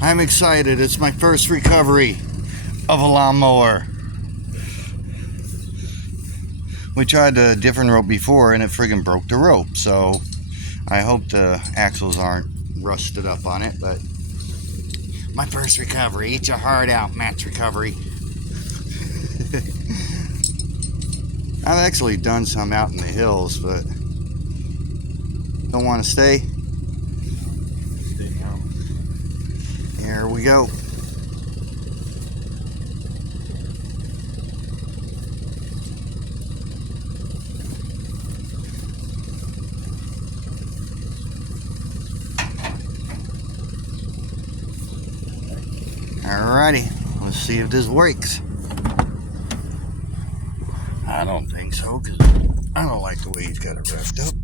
I'm excited. It's my first recovery of a lawnmower. We tried a different rope before and it friggin' broke the rope, so I hope the axles aren't rusted up on it, but my first recovery. Eat your heart out, Matt's recovery. I've actually done some out in the hills, but don't want to stay. Here we go. Alrighty, let's see if this works. I don't think so, because I don't like the way he's got it wrapped up.